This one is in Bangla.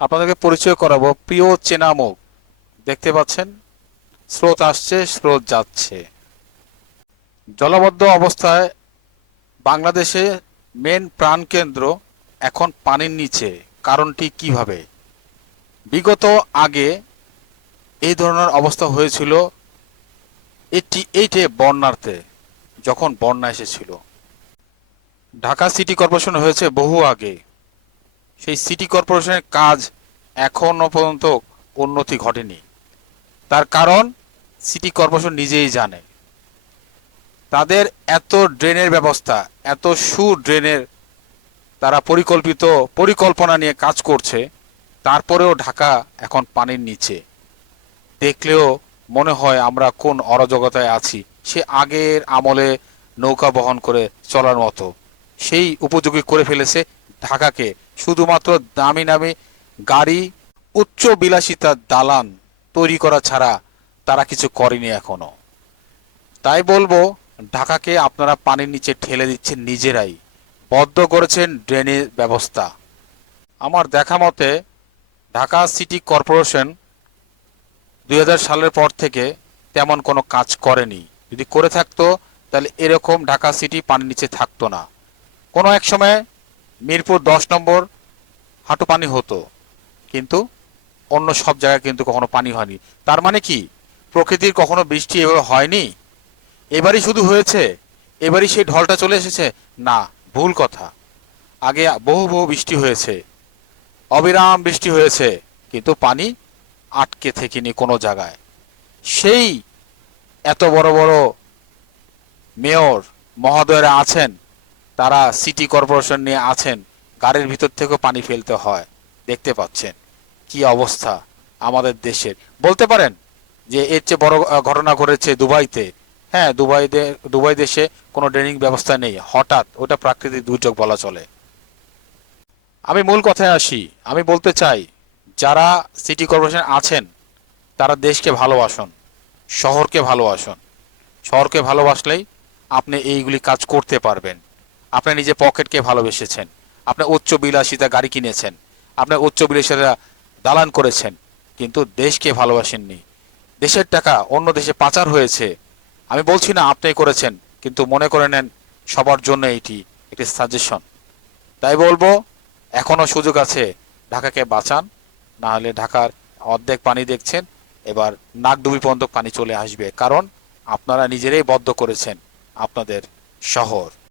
আপনাদেরকে পরিচয় করাবো, প্রিয় চেনা মুখ দেখতে পাচ্ছেন, স্রোত আসছে, স্রোত যাচ্ছে। জলবদ্ধ অবস্থায় বাংলাদেশে মেন প্রাণকেন্দ্র এখন পানির নিচে। কারণটি কীভাবে? বিগত আগে এই ধরনের অবস্থা হয়েছিল এটি এইটে বন্যার্থে, যখন বন্যা এসেছিল। ঢাকা সিটি কর্পোরেশন হয়েছে বহু আগে। সেই সিটি কর্পোরেশনের কাজ এখনও পর্যন্ত উন্নতি ঘটেনি। তার কারণ, সিটি কর্পোরেশন নিজেই জানে। তাদের এত ড্রেনের ব্যবস্থা, এত সু ড্রেনের তারা পরিকল্পিত পরিকল্পনা নিয়ে কাজ করছে, তারপরেও ঢাকা এখন পানির নিচে। দেখলেও মনে হয় আমরা কোন অরাজকতায় আছি, সে আগের আমলে নৌকা বহন করে চলার মতো। সেই উপযোগী করে ফেলেছে ঢাকাকে শুধুমাত্র দামি নামি গাড়ি, উচ্চ বিলাসিতার দালান তৈরি করা ছাড়া তারা কিছু করেনি এখনও। তাই বলব, ঢাকাকে আপনারা পানির নিচে ঠেলে দিচ্ছেন নিজেরাই। বদ্ধ করেছেন ড্রেনের ব্যবস্থা। আমার দেখা মতে, ঢাকা সিটি কর্পোরেশন দু হাজার সালের পর থেকে তেমন কোনো কাজ করেনি। যদি করে থাকতো, তাহলে এরকম ঢাকা সিটি পানির নিচে থাকতো না। কোনো এক সময় মিরপুর দশ নম্বর, হাঁটু পানি হতো। কিন্তু অন্য সব জায়গায় কিন্তু কখনো পানি হয়নি। তার মানে কি? প্রকৃতির কখনো বৃষ্টি এভাবে হয়নি? এবারই শুধু হয়েছে? এবারই সেই ঢলটা চলে এসেছে? না, ভুল কথা। আগে বহু বহু বৃষ্টি হয়েছে। অবিরাম বৃষ্টি হয়েছে, কিন্তু পানি আটকে থেকেনি কোনো জায়গায়। সেই এত বড় বড় মেয়র মহোদয়রা আছেন তারা সিটি কর্পোরেশন নিয়ে আছেন, গাড়ির ভিতর থেকেও পানি ফেলতে হয়। দেখতে পাচ্ছেন কি অবস্থা আমাদের দেশের। বলতে পারেন যে এর চেয়ে বড় ঘটনা ঘটেছে দুবাইতে। হ্যাঁ দুবাইতে, দুবাই দেশে কোনো ড্রেনিং ব্যবস্থা নেই। হঠাৎ ওটা প্রাকৃতিক দুর্যোগ বলা চলে। আমি মূল কথায় আসি। আমি বলতে চাই, যারা সিটি কর্পোরেশন আছেন, তারা দেশকে ভালোবাসুন, শহরকে ভালোবাসুন। শহরকে ভালোবাসলেই আপনি এইগুলি কাজ করতে পারবেন। আপনি নিজে পকেটকে ভালোবেসেছেন। আপনি উচ্চ বিলাসিতা গাড়ি কিনেছেন। আপনি উচ্চ বিলাসিতা দালান করেছেন। কিন্তু দেশকে ভালোবাসেননি। দেশের টাকা অন্য দেশে পাচার হয়েছে। আমি বলছি না আপনি করেছেন, কিন্তু মনে করে নেন সবার জন্য এটি একটি সাজেশন তাই বলব, এখনও সুযোগ আছে ঢাকাকে বাঁচান, না হলে ঢাকার অর্ধেক পানি দেখছেন, এবার নাকডুবি পর্যন্ত পানি চলে আসবে। কারণ আপনারা নিজেরাই বদ্ধ করেছেন আপনাদের শহর।